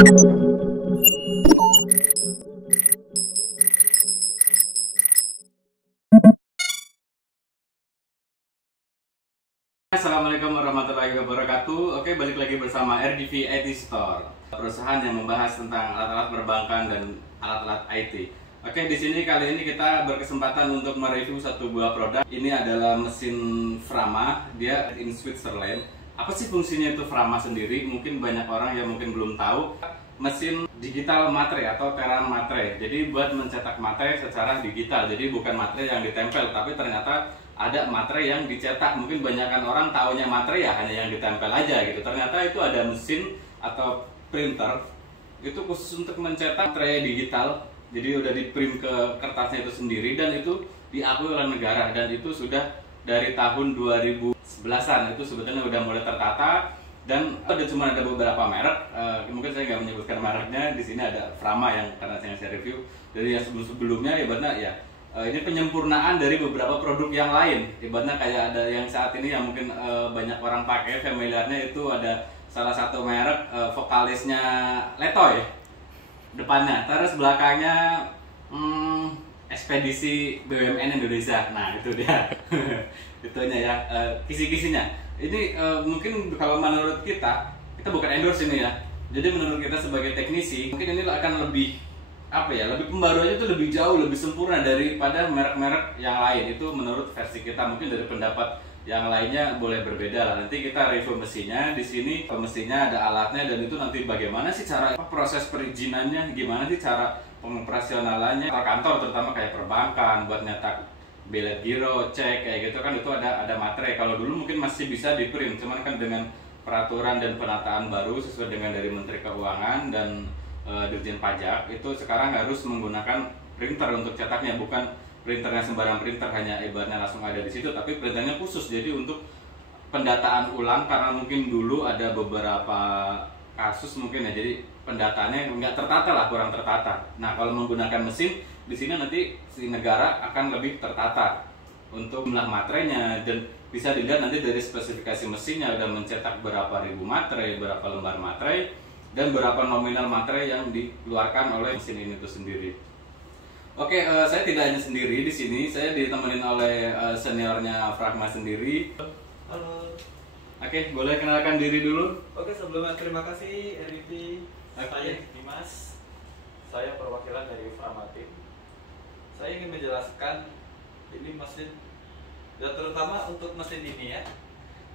Assalamualaikum warahmatullahi wabarakatuh. Oke, balik lagi bersama RDV IT Store, perusahaan yang membahas tentang alat-alat perbankan dan alat-alat IT. Oke, di sini kali ini kita berkesempatan untuk mereview satu buah produk. Ini adalah mesin Frama, dia in Switzerland. Apa sih fungsinya itu Frama sendiri? Mungkin banyak orang yang mungkin belum tahu. Mesin digital matre atau teran matre. Jadi buat mencetak matre secara digital. Jadi bukan matre yang ditempel, tapi ternyata ada matre yang dicetak. Mungkin banyakkan orang taunya matre ya hanya yang ditempel aja gitu. Ternyata itu ada mesin atau printer itu khusus untuk mencetak matre digital. Jadi udah di-print ke kertasnya itu sendiri dan itu diakui oleh negara, dan itu sudah dari tahun 2011-an itu sebetulnya udah mulai tertata. Dan cuma ada beberapa merek, mungkin saya nggak menyebutkan mereknya. Di sini ada Frama yang karena saya review. Dari yang sebelum-sebelumnya ibaratnya ya ini penyempurnaan dari beberapa produk yang lain. Ibaratnya kayak ada yang saat ini yang mungkin banyak orang pakai, familiarnya itu ada salah satu merek vokalisnya Letoy depannya, terus belakangnya ekspedisi BUMN Indonesia. Nah itu dia itunya ya, kisi-kisinya. Ini mungkin kalau menurut kita bukan endorse ini ya. Jadi menurut kita sebagai teknisi, mungkin ini akan lebih lebih pembaruannya itu lebih jauh, lebih sempurna daripada merek-merek yang lain. Itu menurut versi kita. Mungkin dari pendapat yang lainnya boleh berbeda lah. Nanti kita review mesinnya. Di sini mesinnya ada alatnya, dan itu nanti bagaimana sih cara proses perizinannya, gimana sih cara pengoperasionalannya kantor, terutama kayak perbankan buat nyetak bilet giro, cek kayak gitu kan, itu ada matre. Kalau dulu mungkin masih bisa di print, cuman kan dengan peraturan dan penataan baru sesuai dengan dari Menteri Keuangan dan Dirjen Pajak, itu sekarang harus menggunakan printer untuk cetaknya, bukan printernya sembarang printer hanya ibaratnya langsung ada di situ, tapi printernya khusus jadi untuk pendataan ulang, karena mungkin dulu ada beberapa kasus mungkin ya, jadi pendataannya nggak tertata lah, kurang tertata. Nah kalau menggunakan mesin di sini nanti si negara akan lebih tertata untuk jumlah matrenya, dan bisa dilihat nanti dari spesifikasi mesinnya udah mencetak berapa ribu matre, berapa lembar matre, dan berapa nominal matre yang dikeluarkan oleh mesin ini itu sendiri. Oke, saya tidak hanya sendiri di sini, saya ditemenin oleh seniornya Frama sendiri. Halo. Oke, boleh kenalkan diri dulu? Oke, sebelumnya terima kasih RDV. Saya Dimas. Saya perwakilan dari Frama Team. Saya ingin menjelaskan ini mesin, dan terutama untuk mesin ini ya.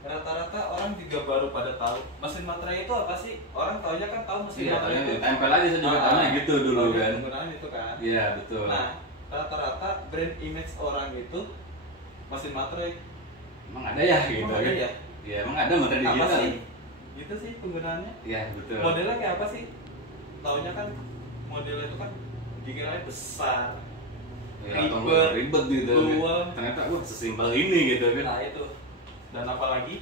Rata-rata orang juga baru pada tahu mesin matre itu apa sih? Orang taunya kan tahu mesin matre itu tempel aja, saya juga tahunya gitu dulu kan. Penggunaan itu kan. Iya, betul. Nah, rata-rata brand image orang itu mesin matre. Emang ada ya gitu Emang ada ya? Iya, emang ada matre digital. Apa sih? Gitu sih penggunaannya. Iya, betul. Modelnya kayak apa sih? Taunya kan modelnya itu kan dikiranya besar, Ya, ribet gitu. luas. Ternyata sesimpel ini gitu kan. Nah itu. Dan apalagi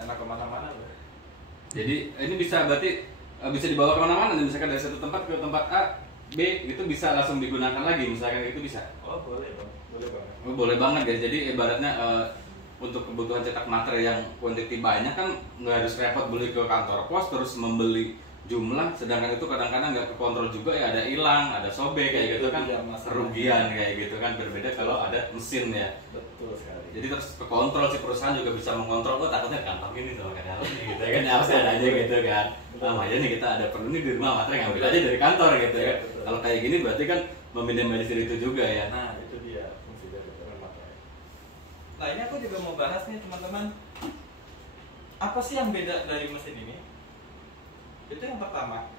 enak kemana-mana loh. Jadi ini bisa berarti bisa dibawa kemana-mana, misalkan dari satu tempat ke tempat A, B, itu bisa langsung digunakan lagi, misalkan itu bisa. Oh boleh bang, boleh banget. Oh, boleh banget guys. Jadi ibaratnya untuk kebutuhan cetak matre yang kuantiti banyak kan nggak harus repot beli ke kantor pos terus membeli jumlah, sedangkan itu kadang-kadang nggak kekontrol juga ya, ada hilang, ada sobek kayak gitu kan, kerugian kayak gitu kan. Berbeda kalau ada mesin ya. Betul sekali. Jadi terus kekontrol, si perusahaan juga bisa mengontrol. Oh takutnya kantong ini sama karyawan nih gitu ya kan, harusnya ada aja gitu kan. Nah makanya nih kita ada perlu nih di rumah matre, ngambil aja dari kantor gitu ya. Kalau kayak gini berarti kan meminimalisir itu juga ya. Nah itu dia fungsi dari teran matre. Nah ini aku juga mau bahas nih teman-teman, apa sih yang beda dari mesin ini? Itu yang pertama,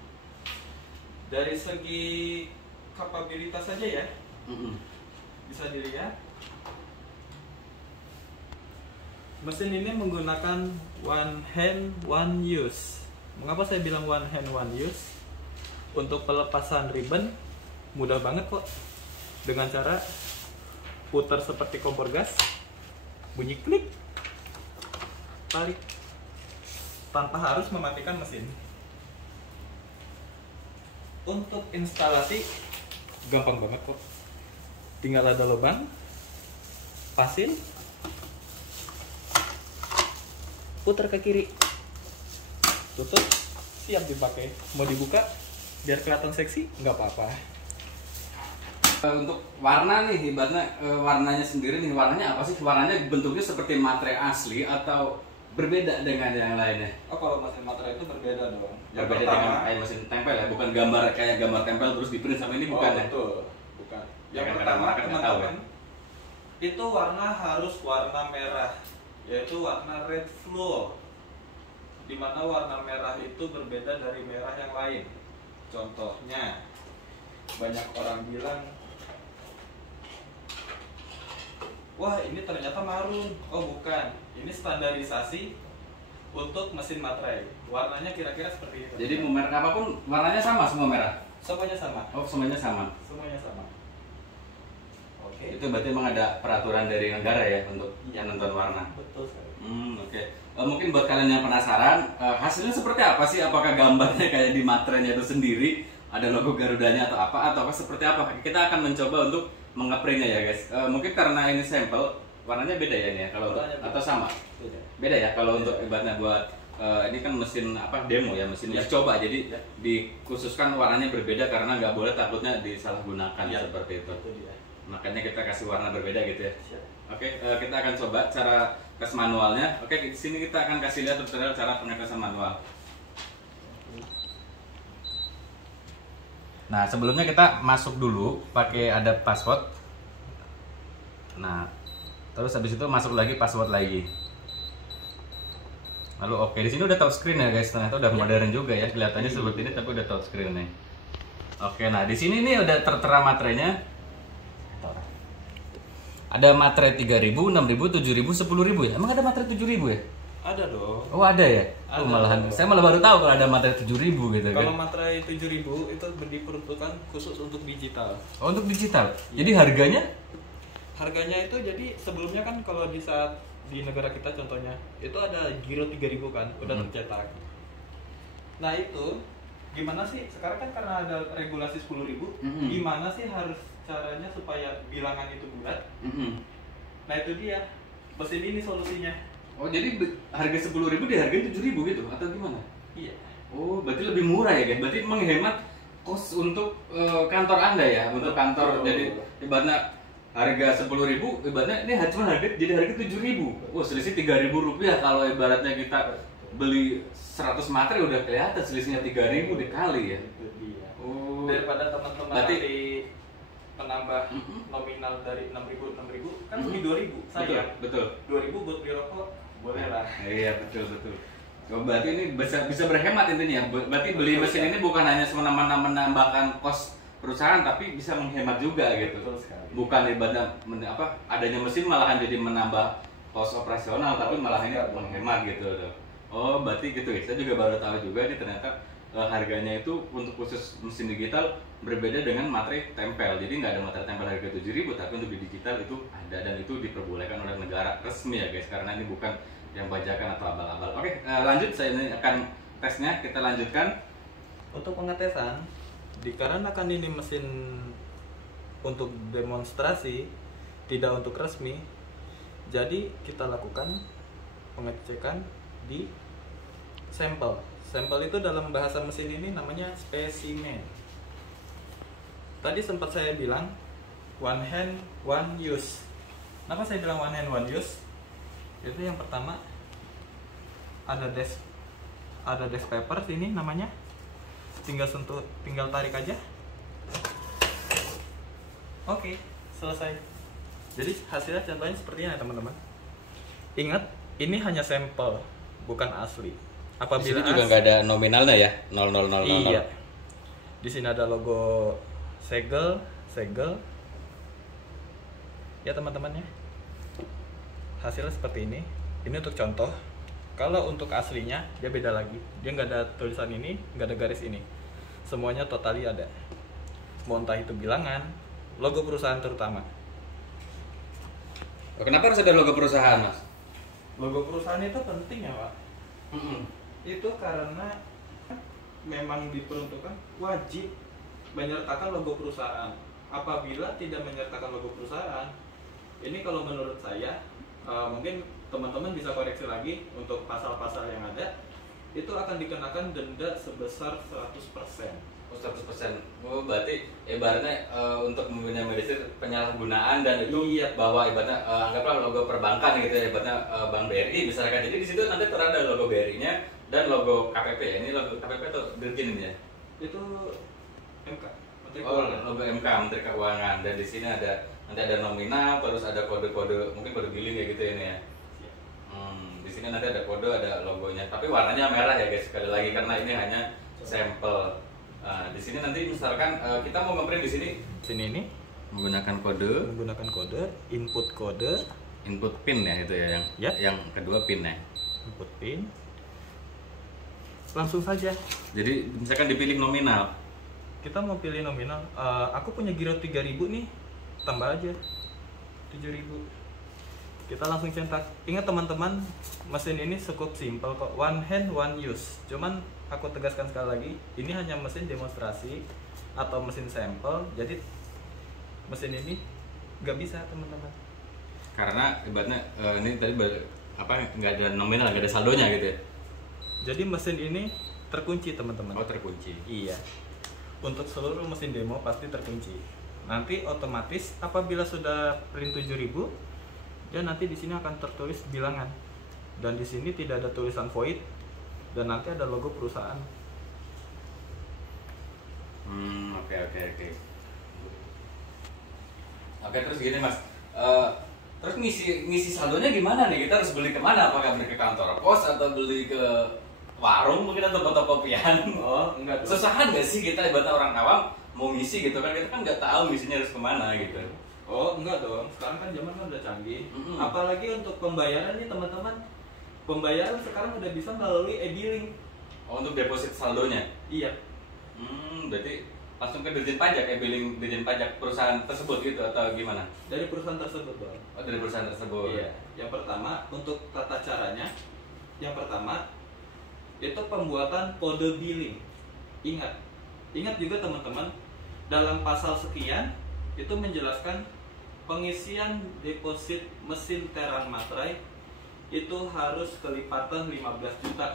dari segi kapabilitas saja ya, bisa dilihat mesin ini menggunakan one hand one use. Mengapa saya bilang one hand one use? Untuk pelepasan ribbon mudah banget kok, dengan cara putar seperti kompor gas, bunyi klik, tarik, tanpa harus mematikan mesin. Untuk instalasi gampang banget kok, tinggal ada lubang, pasil, putar ke kiri, tutup, siap dipakai. Mau dibuka biar kelihatan seksi nggak apa-apa. Untuk warna nih, ibaratnya warnanya sendiri nih, warnanya apa sih? Warnanya bentuknya seperti materai asli atau berbeda dengan yang lainnya? Oh, kalau mesin materai itu berbeda dong. Berbeda dengan kayak mesin tempel ya, bukan gambar kayak gambar tempel terus di print sama ini bukan ya? Betul, bukan. Yang Ya, pertama kadang-kadang nggak tahu, teman-teman, itu warna harus warna merah, yaitu warna red fluo. Dimana warna merah itu berbeda dari merah yang lain. Contohnya, banyak orang bilang, wah ini ternyata marun. Oh bukan, ini standarisasi untuk mesin materai. Warnanya kira-kira seperti itu. Jadi mau merek apapun warnanya sama, semua merah? Semuanya sama. Oh semuanya sama? Semuanya sama. Oke. Itu berarti memang ada peraturan dari negara ya untuk yang nonton warna? Betul sekali. Oke. Mungkin buat kalian yang penasaran, hasilnya seperti apa sih? Apakah gambarnya kayak di materainya itu sendiri, ada logo Garudanya atau apa? Ataukah seperti apa? Kita akan mencoba untuk mengeprintnya ya guys. Mungkin karena ini sampel, warnanya beda ya ini ya? Kalau untuk, atau sama? Beda. Beda ya kalau untuk ibaratnya buat ini kan mesin apa demo ya, mesin uji coba, jadi dikhususkan warnanya berbeda karena nggak boleh takutnya disalahgunakan seperti itu. Itu dia. Makanya kita kasih warna berbeda gitu ya. Siap. Oke, kita akan coba cara tes manualnya. Oke, di sini kita akan kasih lihat tutorial cara pengetesan manual. Nah, sebelumnya kita masuk dulu pakai ada password. Nah, terus habis itu masuk lagi password lagi. Lalu oke, di sini udah touchscreen ya guys. Ternyata udah modern juga ya. Kelihatannya seperti ini tapi udah touchscreen nih. Oke, nah di sini nih udah tertera materainya. Ada materai 3.000, 6.000, 7.000, 10.000 ya? Emang ada materai 7.000 ya? Ada dong. Oh ada ya? Ada. Malahan saya malah baru tahu kalau ada materai 7.000 gitu kan. Kalau materai 7.000 itu diperuntukkan khusus untuk digital. Oh, untuk digital. Jadi harganya? Harganya itu jadi sebelumnya kan kalau di saat di negara kita contohnya itu ada Giro 3.000 kan, udah tercetak. Nah itu gimana sih? Sekarang kan karena ada regulasi 10.000, gimana sih harus caranya supaya bilangan itu bulat? Nah itu dia, mesin ini solusinya. Oh jadi harga 10.000 dihargain 7.000 gitu atau gimana? Iya. Oh berarti lebih murah ya guys. Berarti menghemat kos untuk kantor anda ya, untuk kantor. Jadi ibaratnya harga 10.000, ibaratnya ini cuma harga jadi harga 7.000. Wah selisih 3.000 rupiah. Kalau ibaratnya kita beli 100 materai udah kelihatan selisihnya 3.000 dikali ya. Itu dia. Oh. Daripada teman-teman Berarti nanti menambah nominal dari 6.000 kan beli 2.000 sayang. Betul. 2.000 buat beli rokok boleh lah. Iya betul. Oh, berarti ini bisa berhemat intinya. Berarti beli mesin ini bukan hanya menambahkan kos perusahaan tapi bisa menghemat juga gitu. Betul sekali. Bukan ibadah adanya mesin malahan jadi menambah kos operasional tapi malah ini menghemat gitu. Oh berarti gitu ya. Saya juga baru tahu juga nih ternyata harganya itu untuk khusus mesin digital berbeda dengan materai tempel. Jadi nggak ada materai tempel harga 7.000 tapi untuk di digital itu ada dan itu diperbolehkan oleh negara resmi ya guys, karena ini bukan yang bajakan atau abal-abal. Oke, lanjut, saya ini akan tesnya, kita lanjutkan. Untuk pengetesan, dikarenakan ini mesin untuk demonstrasi, tidak untuk resmi, jadi kita lakukan pengecekan di sampel. Sampel itu dalam bahasa mesin ini namanya spesimen. Tadi sempat saya bilang one hand one use. Kenapa saya bilang one hand one use? Itu yang pertama ada desk paper sini namanya. Tinggal tarik aja. Oke, selesai. Jadi hasilnya contohnya seperti ini teman-teman. Ingat, ini hanya sampel, bukan asli. Apabila di sini juga nggak ada nominalnya ya, 0000. Iya. Di sini ada logo segel. Ya teman-teman ya. Hasilnya seperti ini. Ini untuk contoh. Kalau untuk aslinya dia beda lagi. Dia nggak ada tulisan ini, nggak ada garis ini. Semuanya totali ada. Mau entah itu bilangan, logo perusahaan terutama. Kenapa harus ada logo perusahaan, Mas? Logo perusahaan itu penting ya, Pak. Itu karena memang diperuntukkan wajib menyertakan logo perusahaan. Apabila tidak menyertakan logo perusahaan, ini kalau menurut saya mungkin teman-teman bisa koreksi lagi untuk pasal-pasal yang ada. itu akan dikenakan denda sebesar 100%. Oh, 100%. Oh, berarti ibaratnya untuk meminimalisir penyalahgunaan dan itu Iya. bahwa ibaratnya anggaplah logo perbankan gitu ya, ibaratnya Bank BRI misalkan. Jadi di situ nanti terada logo BRI-nya dan logo KPP ya. Ini logo KPP atau Dirjen ini ya? Itu MK, Menteri Oh, Keuangan. logo MK Menteri Keuangan, dan di sini ada nanti ada nominal, terus ada kode-kode, mungkin kode billing kayak gitu ini ya. Iya. Di sini nanti ada kode, ada logonya, tapi warnanya merah ya guys, sekali lagi karena ini hanya sampel. Di sini nanti misalkan kita mau ngeprint di sini ini menggunakan kode, input input pin ya itu ya Ya. yang kedua pin ya. input pin, langsung saja Jadi misalkan dipilih nominal. kita mau pilih nominal. Aku punya giro 3000 nih, tambah aja 7000. Kita langsung cetak. Ingat teman-teman, mesin ini cukup simpel kok, one hand one use. Cuman aku tegaskan sekali lagi, ini hanya mesin demonstrasi atau mesin sampel. Jadi mesin ini nggak bisa teman-teman. Karena ibaratnya ini tadi nggak ada nominal, nggak ada saldonya gitu ya. Jadi mesin ini terkunci teman-teman. Oh, terkunci. Iya. Untuk seluruh mesin demo pasti terkunci. Nanti otomatis apabila sudah print 7000, dan nanti di sini akan tertulis bilangan. Dan di sini tidak ada tulisan void, dan nanti ada logo perusahaan. Oke. Oke, terus gini Mas. Terus ngisi saldonya gimana nih? Kita harus beli kemana? Apakah beli ke kantor pos atau beli ke warung mungkin atau fotokopian? Oh, enggak dong. Susahan nggak sih kita ibaratnya orang awam mau ngisi gitu kan? Kita kan nggak tahu ngisinya harus kemana gitu. Oh, enggak dong. Sekarang kan zaman kan udah canggih. Mm-mm. Apalagi untuk pembayaran nih teman-teman. Pembayaran sekarang udah bisa melalui e-billing. Oh, untuk deposit saldonya? Iya. Berarti langsung ke Dirjen Pajak ya, billing Dirjen Pajak perusahaan tersebut gitu atau gimana? Dari perusahaan tersebut, Bang. Oh, dari perusahaan tersebut. Iya. Yang pertama, untuk tata caranya, yang pertama itu pembuatan kode billing. Ingat juga teman-teman, dalam pasal sekian itu menjelaskan pengisian deposit mesin teran materai itu harus kelipatan 15 juta,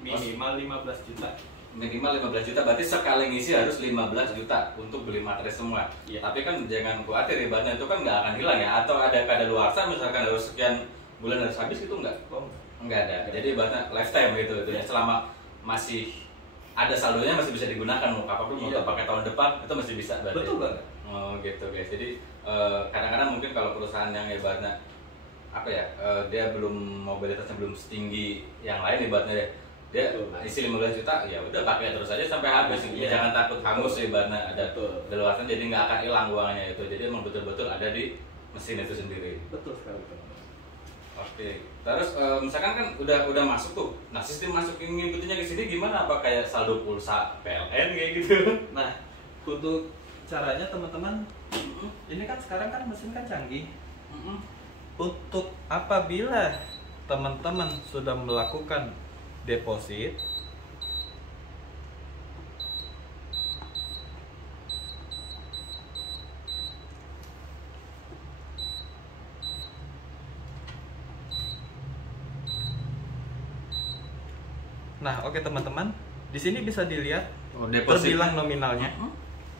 minimal 15 juta. Minimal 15 juta, berarti sekali ngisi harus 15 juta untuk beli materai semua. Iya. Tapi kan jangan khawatir, ibaratnya itu kan nggak akan hilang ya. Atau ada kadaluarsa misalkan harus sekian bulan harus habis itu nggak? Oh, Nggak ada. Jadi ibaratnya lifetime gitu. Itu Iya. selama masih ada saldonya masih bisa digunakan, mau apapun mau Iya. pakai tahun depan itu masih bisa berarti. betul banget. Oh gitu guys. Jadi kadang-kadang mungkin kalau perusahaan yang ibaratnya apa ya, dia belum mobilitasnya belum setinggi yang lain ibaratnya dia Betul. isi 15 juta ya udah pakai terus aja sampai habis. Iya. Jangan takut hangus ibaratnya ada Betul. keluasan, jadi nggak akan hilang uangnya itu. Jadi emang betul-betul ada di mesin itu sendiri. Betul sekali, teman-teman. Oke. Terus misalkan kan udah masuk tuh. Nah, sistem masuk inputnya ke sini gimana? Apa kayak saldo pulsa PLN kayak gitu? Nah, untuk caranya teman-teman, ini kan sekarang kan mesin kan canggih. Untuk apabila teman-teman sudah melakukan deposit, nah oke teman-teman, di sini bisa dilihat Oh, deposit. terbilang nominalnya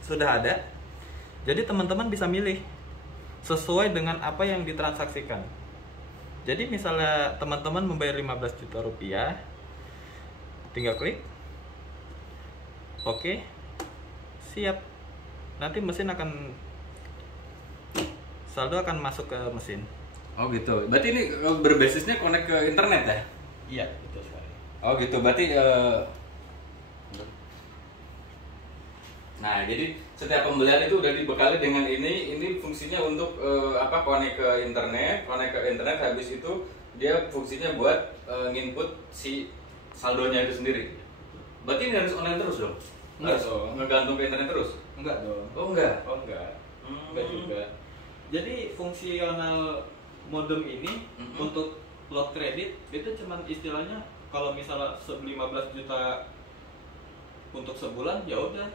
sudah ada. Jadi teman-teman bisa milih sesuai dengan apa yang ditransaksikan. Jadi misalnya teman-teman membayar 15 juta rupiah, tinggal klik oke, siap. Nanti mesin akan saldo akan masuk ke mesin. Oh gitu. Berarti ini berbasisnya connect ke internet ya? Iya, betul sekali. Oh gitu. Berarti nah, jadi setiap pembelian itu udah dibekali dengan ini fungsinya untuk connect ke internet, habis itu dia fungsinya buat nginput si saldonya itu sendiri. Berarti ini harus online terus dong? Enggak Harus dong. ngegantung ke internet terus? Enggak dong. Oh enggak. Oh enggak. Enggak juga. Jadi fungsional modem ini untuk load kredit itu cuman istilahnya kalau misalnya 15 juta untuk sebulan ya udah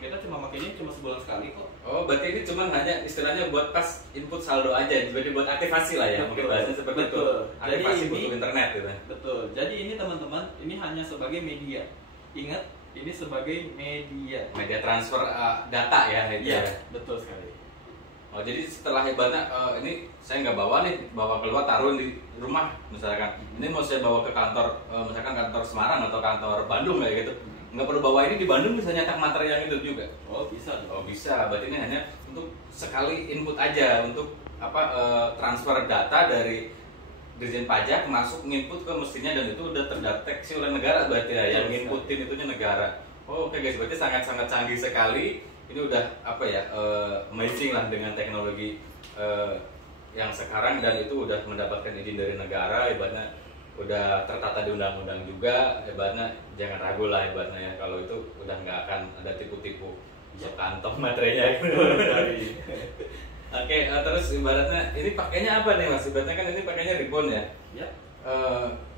kita cuma makainya cuma sebulan sekali kok. Oh, berarti ini cuma hanya istilahnya buat pas input saldo aja, jadi buat aktivasi lah ya, mungkin bahasanya seperti itu. Aktivasi Jadi butuh internet gitu. Betul. Jadi ini teman-teman, ini hanya sebagai media. Ingat, ini sebagai media. Media transfer data ya, itu Iya, ya. betul sekali. Oh, jadi setelah hebatnya ini saya nggak bawa nih, bawa keluar taruh di rumah misalkan. Ini mau saya bawa ke kantor, misalkan kantor Semarang atau kantor Bandung kayak gitu. Nggak perlu bawa ini, di Bandung bisa nyetak materai yang itu juga. Oh, bisa. Oh bisa, berarti ini hanya untuk sekali input aja untuk transfer data dari Dirjen Pajak masuk nginput ke mesinnya dan itu udah terdeteksi oleh negara berarti ya, yang nginputin itunya negara. Oh, oke guys, berarti sangat-sangat canggih sekali. Ini udah amazing lah dengan teknologi yang sekarang, dan itu udah mendapatkan izin dari negara, ibaratnya udah tertata di undang-undang juga, ibaratnya jangan ragu lah ibaratnya ya, kalau itu udah nggak akan ada tipu-tipu sok kantong materinya. Oke, terus ibaratnya ini pakainya apa nih Mas? Ibaratnya kan ini pakainya ribbon ya. Ya.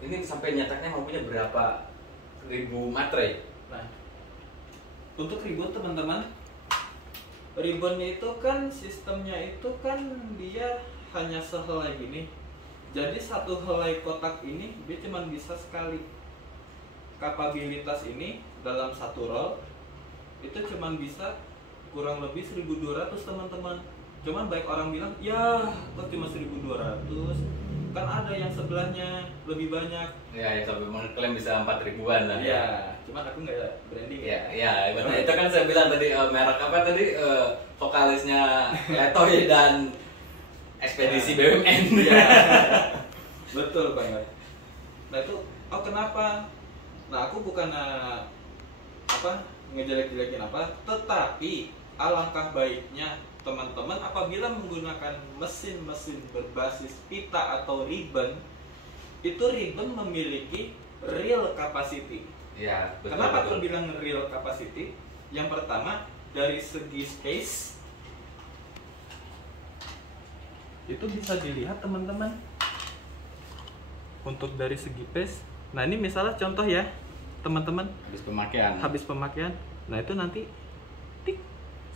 Ini sampai nyetaknya mau punya berapa ribu materai? Nah, untuk ribbon teman-teman, ribbonnya itu kan sistemnya itu kan dia hanya sehelai gini. Jadi satu helai kotak ini dia cuma bisa sekali. Kapabilitas ini dalam satu roll itu cuma bisa kurang lebih 1.200 teman-teman. Cuman baik orang bilang, ya kok cuma 1.200, kan ada yang sebelahnya lebih banyak. Ya, sampai mengklaim bisa 4.000-an lah. Iya, cuman aku nggak branding. Ya, ibaratnya itu kan saya bilang tadi merek apa tadi, vokalisnya Letoy dan ekspedisi BUMN. Iya. Betul banget. Nah itu, kenapa? Nah aku bukan ngejelek-jelekin apa, tetapi alangkah baiknya teman-teman apabila menggunakan mesin-mesin berbasis pita atau ribbon, itu ribbon memiliki real capacity. Ya, betul. Kenapa aku bilang real capacity? Yang pertama, dari segi space itu bisa dilihat teman-teman. Untuk dari segi space, nah ini misalnya contoh ya teman-teman, habis pemakaian, nah itu nanti tik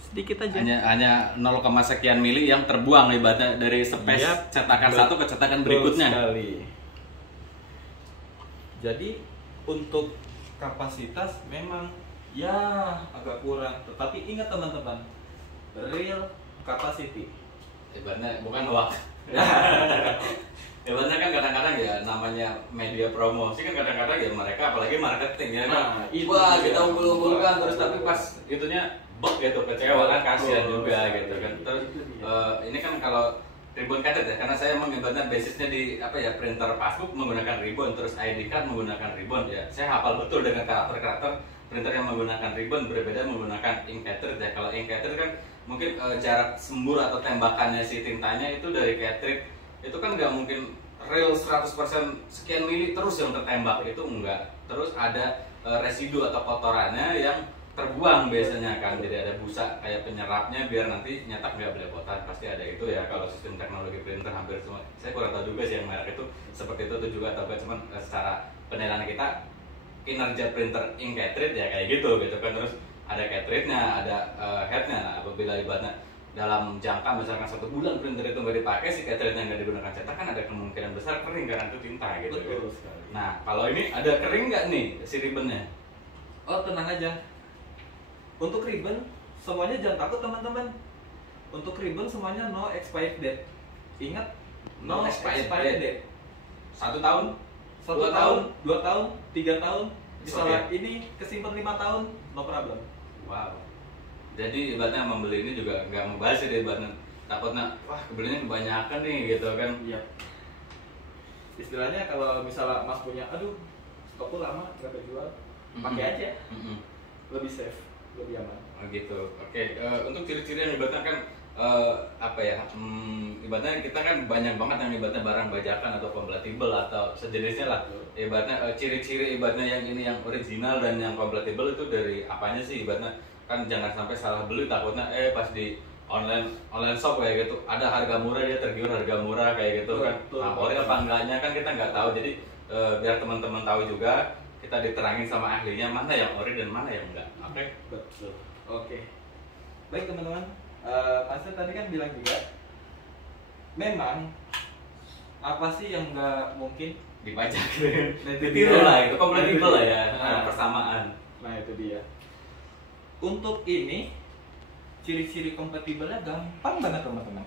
sedikit aja, hanya 0, sekian mili yang terbuang ibaratnya dari space cetakan satu ke cetakan berikutnya. Sekali. Jadi untuk kapasitas memang ya agak kurang, tetapi ingat teman-teman, real capacity. Ibaratnya bukan hoax. Ibaratnya kan kadang-kadang ya namanya media promosi kan kadang-kadang ya mereka apalagi marketing ya kan. Wah, kita unggul-unggulkan terus tapi pas itunya bug gitu, kecewa kan, kasihan juga gitu kan. Terus ini kan kalau ribbon cutted ya, karena saya emang ibaratnya basisnya di printer passbook menggunakan ribbon, terus ID card menggunakan ribbon ya. Saya hafal betul dengan karakter-karakter printer yang menggunakan ribbon, berbeda menggunakan ink cartridge ya. Kalau ink cartridge kan mungkin jarak sembur atau tembakannya si tintanya itu dari cartridge itu kan nggak mungkin real 100% sekian mili terus yang tertembak, itu enggak. Terus ada residu atau kotorannya yang terbuang biasanya kan, jadi ada busa kayak penyerapnya biar nanti nyetak nggak belepotan, pasti ada itu ya. Kalau sistem teknologi printer hampir semua, saya kurang tahu juga sih yang merek itu seperti itu juga, tapi cuman secara penilaian kita kinerja printer ink cartridge ya kayak gitu kan. Terus ada cartridge-nya, ada head-nya. Nah, apabila ibaratnya dalam jangka misalkan 1 bulan printer itu nggak dipakai, si cartridge-nya nggak digunakan cetak, kan ada kemungkinan besar kering karena itu tinta gitu. Betul sekali. Nah, kalau ini ada kering nggak nih si ribbon-nya? Oh, tenang aja. Untuk ribbon semuanya jangan takut teman-teman. Untuk ribbon semuanya no expired date. Ingat, no expired date. 1 tahun, 1 tahun, 2 tahun, 3 tahun. Misalnya ini kesimpan 5 tahun, no problem. Wow. Jadi ibaratnya membeli ini juga nggak membahas ya, ibaratnya takutnya wah kebelinya kebanyakan nih gitu kan. Iya. Istilahnya kalau misalnya Mas punya, aduh stokku lama nggak kejual, pakai aja. Lebih safe, lebih aman. Oh gitu. Oke. Untuk ciri-ciri yang ibaratnya kan ibaratnya kita kan banyak banget yang ibaratnya barang bajakan atau compatible atau sejenisnya lah. Ibaratnya ciri-ciri ibaratnya yang ini yang original dan yang compatible itu dari apanya sih? Ibaratnya kan jangan sampai salah beli, takutnya pas di online shop kayak gitu ada harga murah, dia tergiur harga murah kayak gitu kan. Nah, ori apa enggaknya kan kita nggak tahu. Jadi biar teman-teman tahu juga, kita diterangin sama ahlinya mana yang ori dan mana yang enggak. Oke. Betul. Oke. Baik teman-teman, Mas tadi kan bilang juga, memang apa sih yang nggak mungkin dipajak. Nah, itu Ditiru dia. lah, itu kompatibel lah ya, Nah. persamaan. Nah itu dia. Untuk ini ciri-ciri kompatibelnya gampang banget teman-teman.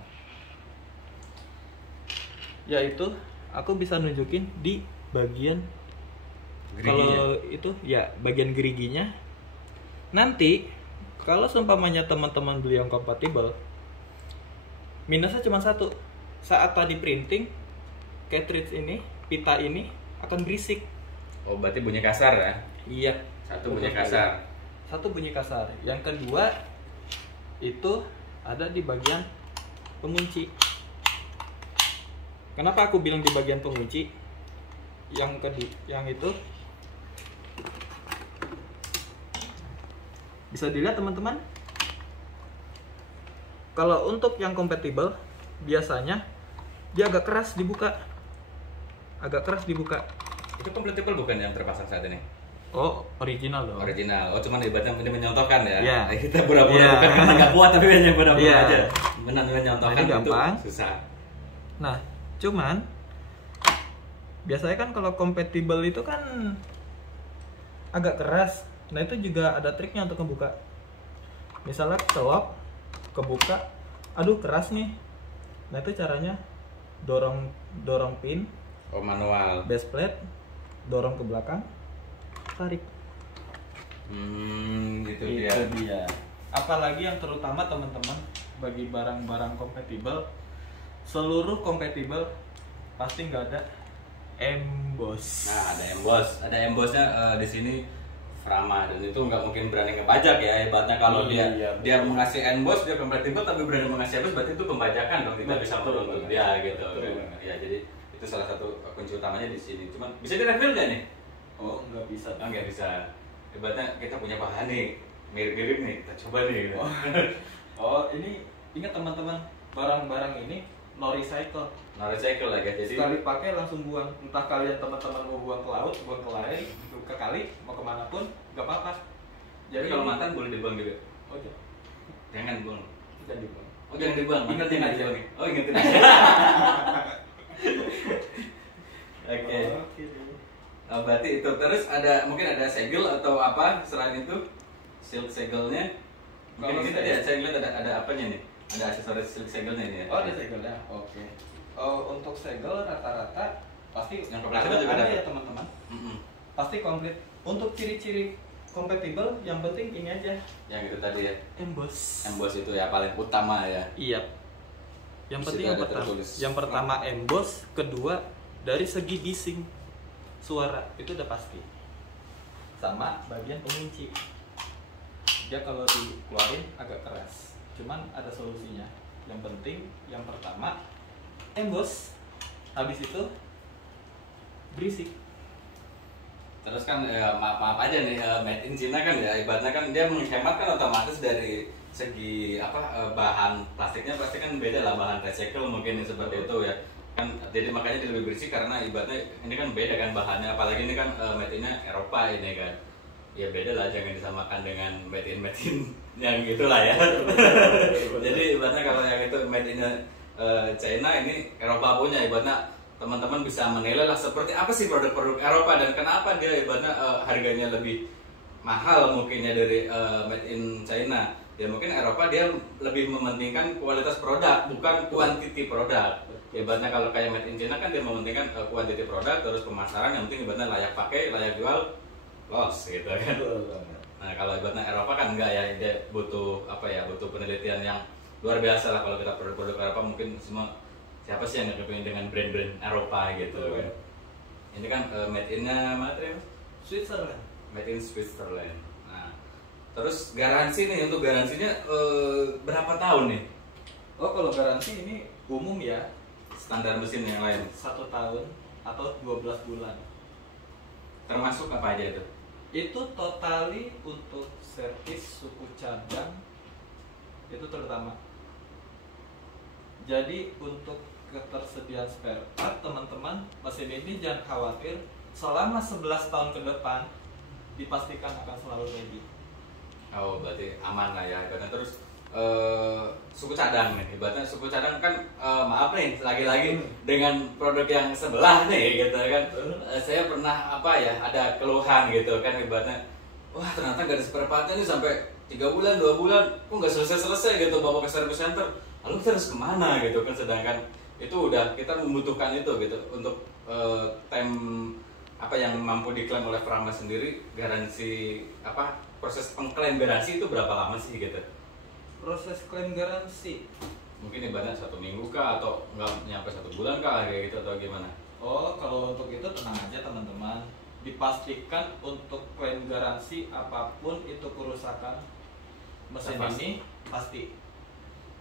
Yaitu aku bisa nunjukin di bagian kalau itu ya bagian geriginya. Nanti kalau seumpamanya teman-teman beli yang kompatibel, minusnya cuma satu. Saat tadi printing, cartridge ini, pita ini akan berisik. Oh, berarti bunyi kasar ya? Iya. Satu bunyi kasar. Satu bunyi kasar. Yang kedua itu ada di bagian pengunci. Kenapa aku bilang di bagian pengunci? Yang itu bisa dilihat teman-teman. Kalau untuk yang kompatibel biasanya dia agak keras dibuka. Itu kompatibel bukan yang terpasang saat ini? Oh, original dong. Original. Oh, cuman ibaratnya ini menyontohkan ya. Iya. Nah, kita pura-pura Iya. bukan karena nggak kuat tapi hanya pura-pura Iya. aja. Benar menyontohkan Nah, ini itu gampang. susah. Nah, cuman biasanya kan kalau kompatibel itu kan agak keras. Nah, itu juga ada triknya untuk ngebuka. Misalnya celok, kebuka, aduh keras nih. Nah, itu caranya dorong pin, Oh, manual. base plate, dorong ke belakang, tarik. Gitu Itu dia. dia. Apalagi yang terutama teman-teman bagi barang-barang kompatibel, seluruh kompatibel pasti nggak ada emboss. Nah, ada emboss. Ada embossnya di sini Frama, dan itu nggak mungkin berani ngebajak ya. Ibaratnya kalau Iya, dia mengasih emboss, dia kompatibel tapi berani mengasih emboss, berarti itu pembajakan dong, tidak bisa Betul menuntut banget. dia gitu. Betul banget. Ya, jadi itu salah satu kunci utamanya di sini. Cuman bisa direview nggak nih? Oh, nggak bisa. Oh, nggak bisa. Ibaratnya kita punya bahan nih, mirip-mirip nih, kita coba nih. Gitu. Oh, ini ingat teman-teman, barang-barang ini no recycle. Nah, recycle lagi. Jadi Sekali pakai langsung buang. Entah kalian teman-teman mau buang ke laut, buang ke lain, ke kali, mau kemana pun, nggak apa-apa. jadi kalau mantan boleh dibuang juga. Oh, Jangan buang. jangan dibuang. Oh, jangan dibuang. Ingetin aja. Oh, ingetin aja. Oke. Oke. Oh, berarti itu terus ada mungkin ada segel atau apa selain itu silk segelnya. Kalau Mungkin kita saya lihat ada apanya nih? Ada aksesoris silk segelnya ini ya. Oh, ada segelnya. Oke. Oh, untuk segel rata-rata pasti Yang kepelasan juga ada. ya teman-teman. Mm-mm. Pasti komplit. Untuk ciri-ciri kompatibel yang penting ini aja. Yang itu tadi ya. Emboss. Emboss itu ya paling utama ya. Iya. Yang Di penting situ yang ada pertama. tertulis. Yang pertama emboss, kedua dari segi bising suara itu udah pasti. Sama bagian pengunci. Dia kalau dikeluarin agak keras. Cuman ada solusinya. Yang penting yang pertama emboss. Habis itu berisik. Terus kan maaf aja nih made in China kan ya ibaratnya kan dia menghemat kan otomatis dari segi bahan plastiknya pasti kan beda lah, bahan recycle mungkin seperti itu ya kan, jadi makanya dia lebih bersih karena ibaratnya ini kan beda kan bahannya, apalagi ini kan made in-nya Eropa ini kan ya beda lah, jangan disamakan dengan made in yang gitulah ya. Jadi ibaratnya kalau yang itu made in China, ini Eropa punya, ibaratnya teman-teman bisa menilai lah seperti apa sih produk-produk Eropa dan kenapa dia ibaratnya harganya lebih mahal mungkinnya dari made in China. Ya mungkin Eropa dia lebih mementingkan kualitas produk bukan quantity produk. Ibaratnya kalau kayak made in China kan dia mementingkan quantity produk terus pemasaran, yang penting ibaratnya layak pakai, layak jual, loss gitu kan. Nah kalau ibaratnya Eropa kan enggak ya, dia butuh apa ya, butuh penelitian yang luar biasa lah. Kalau kita produk-produk Eropa mungkin semua siapa sih yang nggak kepingin dengan brand-brand Eropa gitu kan. Ini kan made in-nya mana tadi Mas? Switzerland. Made in Switzerland. Nah, terus garansi nih, untuk garansinya berapa tahun nih? Oh, kalau garansi ini umum ya, Standar mesin yang lain 1 tahun atau 12 bulan. termasuk apa aja itu? Itu totali untuk servis suku cadang itu terutama. Jadi untuk ketersediaan spare part teman-teman, mesin ini jangan khawatir, selama 11 tahun ke depan dipastikan akan selalu ready. Oh, berarti aman lah ya ibaratnya. Terus suku cadang nih, ibaratnya suku cadang kan maaf nih lagi-lagi dengan produk yang sebelah nih gitu kan. Saya pernah apa ya ada keluhan gitu kan ibaratnya, wah ternyata nggak ada spare partnya nih sampai 3 bulan 2 bulan kok nggak selesai gitu bawa ke service center, lalu kita harus kemana gitu kan, sedangkan itu udah kita membutuhkan itu gitu untuk time apa yang mampu diklaim oleh Frama sendiri. Garansi apa proses pengklaim garansi itu berapa lama sih gitu? Proses klaim garansi, Mungkin ibaratnya 1 minggu kah atau nggak nyampe 1 bulan kah kayak gitu atau gimana? oh kalau untuk itu tenang aja teman-teman, dipastikan untuk klaim garansi apapun itu kerusakan mesin Pasti. ini pasti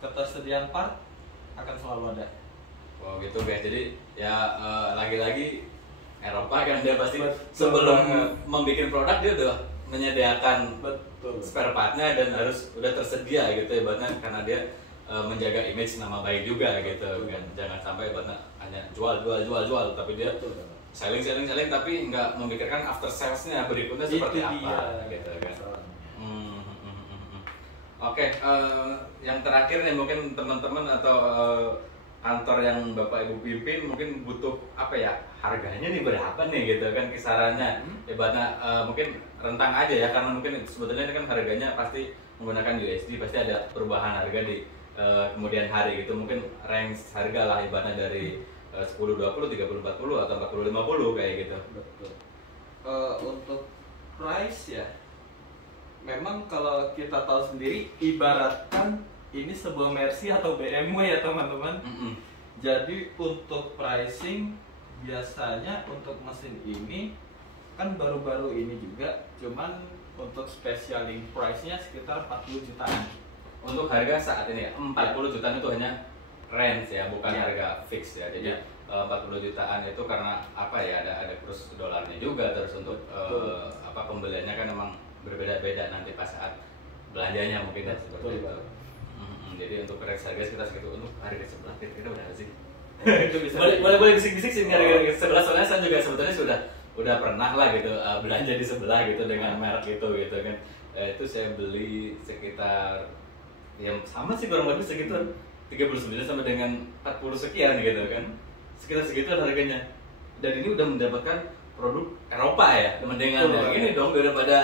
ketersediaan part akan selalu ada. Oh gitu guys, jadi ya lagi-lagi Eropa kan dia pasti Betul sebelum banget. membuat produk dia udah menyediakan Betul. spare partnya dan harus udah tersedia gitu ya ibaratnya, karena dia menjaga image nama baik juga gitu kan. Jangan sampai ibaratnya hanya jual tapi dia selling tapi nggak memikirkan after salesnya berikutnya seperti apa gitu kan. Oke, yang terakhir nih mungkin teman-teman atau kantor yang Bapak Ibu pimpin mungkin butuh apa ya, harganya nih berapa nih gitu kan kisarannya. Ibaratnya mungkin rentang aja ya, karena mungkin sebetulnya ini kan harganya pasti menggunakan USD, pasti ada perubahan harga di kemudian hari gitu. Mungkin range harga lah ibaratnya dari 10 20 30 40 atau 40 50 kayak gitu. Betul. Untuk price ya, memang kalau kita tahu sendiri, ibaratkan ini sebuah Mercy atau BMW ya teman-teman. Jadi untuk pricing biasanya untuk mesin ini kan baru-baru ini juga, cuman untuk specialing price-nya sekitar 40 jutaan. Untuk harga saat ini ya 40 jutaan itu hanya range ya, bukan Ya. harga fix ya. Jadi Ya. 40 jutaan itu karena apa ya, ada kurs dolarnya juga, terus untuk Betul. apa pembeliannya kan memang berbeda-beda nanti pas saat belanjanya mungkin kan seperti itu. Betul. Jadi untuk range harga sekitar segitu. Untuk harga sebelah kira-kira berapa sih? Itu bisa boleh bisik-bisik sih harga sebelah, soalnya saya juga sebetulnya udah pernah lah gitu belanja di sebelah gitu dengan merek itu gitu kan. Itu saya beli sekitar yang sama sih kurang lebih sekitar 39 sampai dengan 40 sekian gitu kan, sekitar segitu harganya. Dan ini udah mendapatkan produk Eropa ya, mendingan Betul, yang ya. ini dong daripada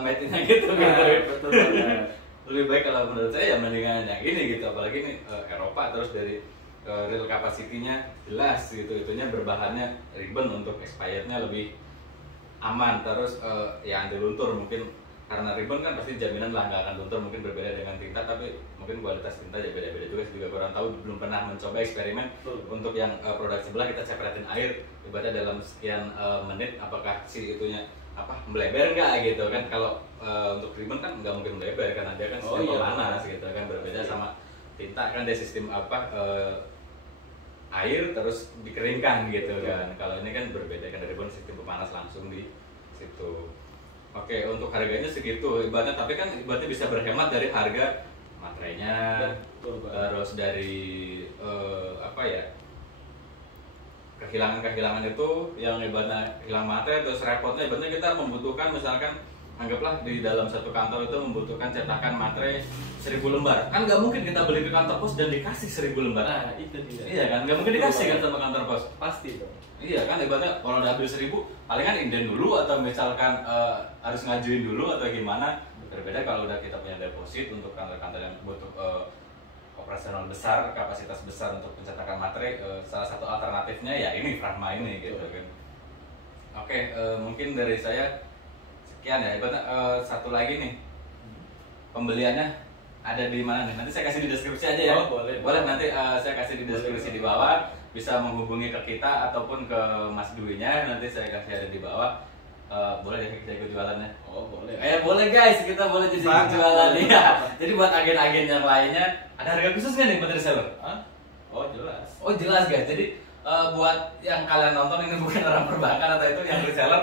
made in gitu gitu. Betul banget. Lebih baik kalau menurut saya ya mendingan yang ini gitu, apalagi ini Eropa, terus dari real capacity-nya jelas gitu, itunya berbahannya ribbon untuk expirednya lebih aman, terus ya anti luntur mungkin karena ribbon kan pasti jaminan lah nggak akan luntur, mungkin berbeda dengan tinta, tapi mungkin kualitas tinta ya beda-beda juga. Saya juga kurang tahu, belum pernah mencoba eksperimen. Untuk yang produk sebelah kita cepretin air ibaratnya dalam sekian menit, apakah si itunya apa melebar nggak gitu kan. Kalau untuk ribbon kan nggak mungkin melebar karena dia kan sistem pemanas gitu kan, berbeda sama tinta kan dia sistem apa air terus dikeringkan gitu kan. Kalau ini kan berbeda kan, dari ribbon sistem pemanas langsung di situ. Oke, untuk harganya segitu ibaratnya, tapi kan ibaratnya bisa berhemat dari harga materainya, terus dari apa ya, kehilangan itu yang ibaratnya hilang materai, terus repotnya ibaratnya kita membutuhkan, misalkan anggaplah di dalam satu kantor itu membutuhkan cetakan materai 1000 lembar, kan nggak mungkin kita beli ke kantor pos dan dikasih 1000 lembar. Nah, itu dia. Iya kan, nggak mungkin dikasih kan sama kantor pos. Pasti dong. Iya kan, ibaratnya kalau udah habis 1000 palingan inden dulu atau misalkan harus ngajuin dulu atau gimana. Berbeda kalau udah kita punya deposit untuk kantor-kantor yang butuh operasional besar, kapasitas besar untuk pencetakan materai, salah satu alternatifnya ya ini Frama ini gitu kan. Oke, mungkin dari saya sekian ya. Ibaratnya satu lagi nih, pembeliannya ada di mana nih? Nanti saya kasih di deskripsi aja ya. Boleh nanti saya kasih di deskripsi di bawah. Bisa menghubungi ke kita ataupun ke Mas Dwi-nya, nanti saya kasih ada di bawah. Boleh deh kita ikut jualannya. Boleh. Boleh guys, kita boleh jadi ikut jualan ya. Jadi buat agen-agen yang lainnya ada harga khusus nggak nih buat reseller? Jelas. Oh jelas guys. Jadi buat yang kalian nonton ini bukan orang perbankan atau itu yang reseller,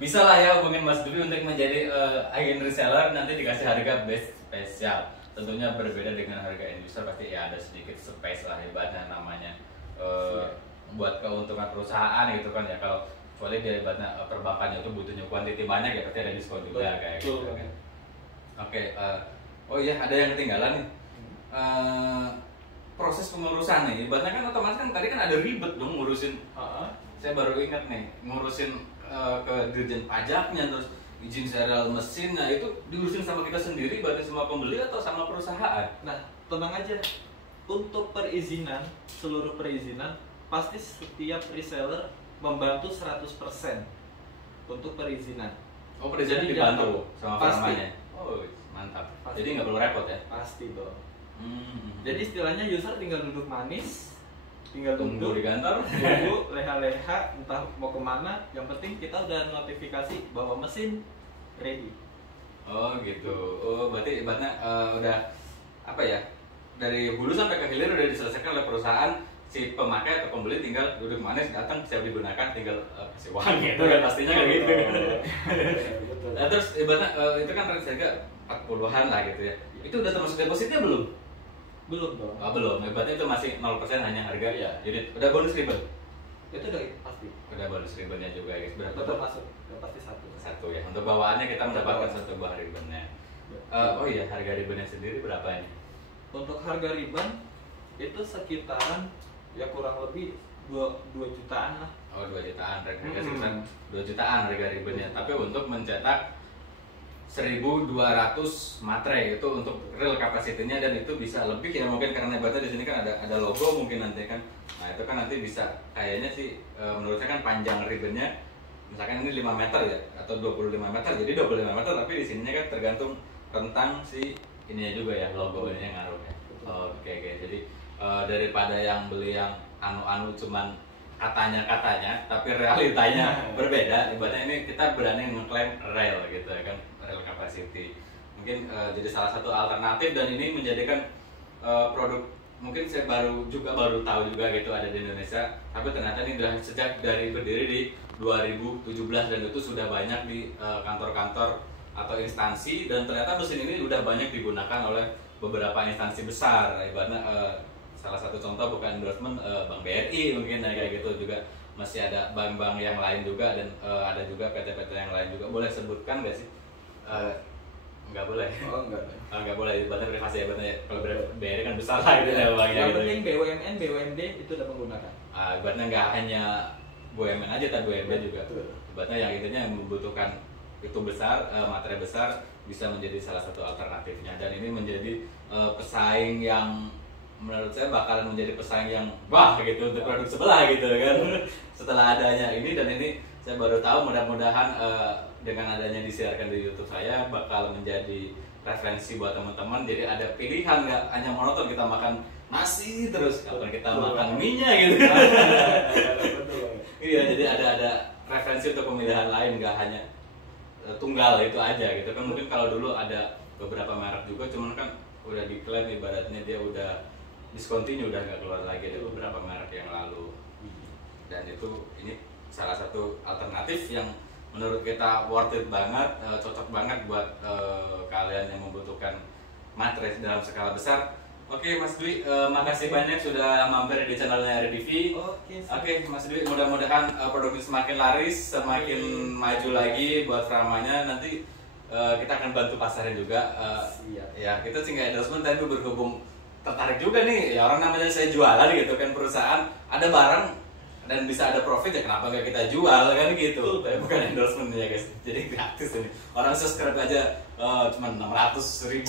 bisa lah ya hubungin Mas Dwi untuk menjadi agen reseller, nanti dikasih harga best spesial. Tentunya berbeda dengan harga end user, pasti ya ada sedikit space lah ibaratnya namanya. Buat keuntungan perusahaan gitu kan ya. Kalau kecuali dia ibaratnya perbankannya itu butuhnya kuantiti banyak ya pasti ada diskon juga kayak gitu kan. Oke, oh iya ada yang ketinggalan nih. Proses pengurusan nih, ibaratnya kan otomatis kan tadi kan ada ribet dong ngurusin. Saya baru ingat nih ngurusin ke dirjen pajaknya, terus izin serial mesin, nah itu diurusin sama kita sendiri, berarti sama pembeli atau sama perusahaan? Nah, tenang aja. Untuk perizinan, seluruh perizinan pasti setiap reseller membantu 100% untuk perizinan. Oh, perizinan Jadi dibantu sama pasti. firmanya. Oh, mantap. Pasti. Jadi nggak perlu repot ya? Pasti dong. Jadi istilahnya user tinggal duduk manis, tinggal Tunggu duduk di kantor. tunggu leha-leha entah mau kemana, yang penting kita udah notifikasi bahwa mesin ready. Oh gitu. Oh berarti ibaratnya udah apa ya? Dari hulu sampai ke hilir udah diselesaikan oleh perusahaan, si pemakai atau pembeli tinggal duduk manis, datang siap digunakan, tinggal kasih uang gitu kan pastinya kan gitu. Betul. Nah, terus ibaratnya itu kan harga 40-an lah gitu ya. Itu udah termasuk depositnya belum? Belum dong. Oh, belum. Ibaratnya itu masih 0% hanya harga Iya. unit. Udah bonus ribbon. Itu udah pasti. Udah bonus ribbonnya juga guys. Berarti Tetap masuk, udah pasti satu. satu ya. Untuk bawaannya kita mendapatkan Bawaannya. satu buah ribbonnya. Oh iya, harga ribbonnya sendiri berapa ini? Untuk harga ribbon itu sekitaran ya kurang lebih 2 jutaan lah. Oh 2 jutaan, harga sekitar 2 jutaan harga ribbonnya. Tapi untuk mencetak 1.200 matre itu untuk real kapasitinya, dan itu bisa lebih ya mungkin karena ibaratnya di sini kan ada logo mungkin nanti kan. Nah itu kan nanti bisa kayaknya sih menurut saya kan panjang ribbonnya misalkan ini 5 meter ya atau 25 meter, jadi 25 meter, tapi di sininya kan tergantung rentang si ininya juga ya, logonya ngaruh ya. Oke, jadi daripada yang beli yang anu-anu cuman katanya tapi realitanya berbeda, ibaratnya ini kita berani mengklaim real gitu ya kan, real capacity. Mungkin jadi salah satu alternatif, dan ini menjadikan produk mungkin saya baru tahu juga gitu ada di Indonesia, tapi ternyata ini udah sejak dari berdiri di 2017 dan itu sudah banyak di kantor-kantor atau instansi, dan ternyata mesin ini udah banyak digunakan oleh beberapa instansi besar. Ibaratnya salah satu contoh bukan endorsement Bank BRI mungkin kayak gitu, juga masih ada bank-bank yang lain juga, dan ada juga PT-PT yang lain juga. Boleh sebutkan nggak sih? Nggak boleh. Oh enggak. Nggak boleh, ibaratnya privasi ya, ibaratnya kalau BRI kan besar lah gitu ya banknya. Yang gitu. penting BUMN, BUMD itu udah menggunakan. Ibaratnya nggak hanya BUMN aja, tapi BUMD juga. Betul. Ibaratnya yang intinya yang membutuhkan itu besar, materi besar, bisa menjadi salah satu alternatifnya, dan ini menjadi pesaing yang menurut saya bakalan menjadi pesaing yang wah gitu untuk produk sebelah gitu kan. Setelah adanya ini, dan ini saya baru tahu, mudah-mudahan dengan adanya disiarkan di YouTube saya bakal menjadi referensi buat teman-teman. Jadi ada pilihan, nggak hanya monoton kita makan nasi terus, kapan kita makan mie-nya gitu. Iya, jadi ada referensi untuk pemilihan lain, nggak hanya tunggal itu aja gitu kan. Mungkin kalau dulu ada beberapa merek juga, cuman kan udah diklaim ibaratnya dia udah discontinue, udah nggak keluar lagi, ada beberapa merek yang lalu. Dan itu ini salah satu alternatif yang menurut kita worth it banget, cocok banget buat kalian yang membutuhkan materi dalam skala besar. Oke Mas Dwi, makasih banyak sudah mampir di channelnya RDV. Oke Mas Dwi, mudah-mudahan produk ini semakin laris, semakin maju lagi buat ramanya. Nanti kita akan bantu pasarin juga. Ya kita sih nggak endorsement, tapi berhubung tertarik juga nih, ya orang namanya saya jualan gitu kan, perusahaan ada barang dan bisa ada profit, ya kenapa nggak kita jual kan gitu. Tapi bukan endorsement ya guys, jadi gratis ini. Orang subscribe aja cuma 600.000,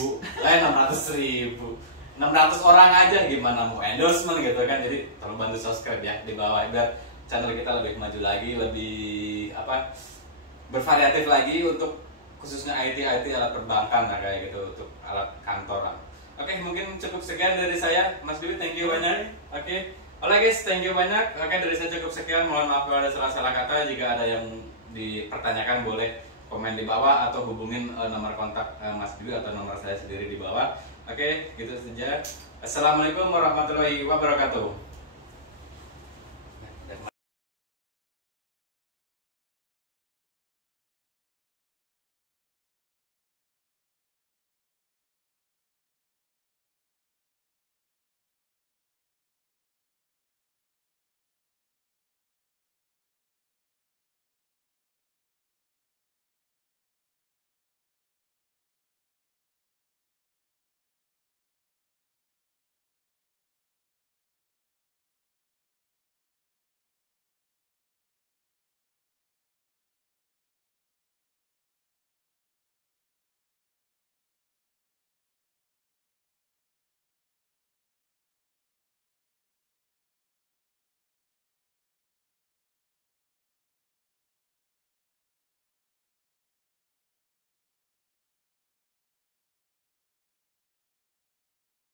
600 orang aja, gimana mau endorsement gitu kan. Jadi tolong bantu subscribe ya di bawah, biar channel kita lebih maju lagi, lebih bervariatif lagi untuk khususnya IT alat perbankan lah kayak gitu, untuk alat kantor. Oke, mungkin cukup sekian dari saya, Mas Dwi, thank you banyak. Oke, guys, thank you banyak. Oke, dari saya cukup sekian. Mohon maaf kalau ada salah-salah kata. Jika ada yang dipertanyakan boleh komen di bawah atau hubungin nomor kontak Mas Dwi atau nomor saya sendiri di bawah. Oke, gitu saja. Assalamualaikum warahmatullahi wabarakatuh.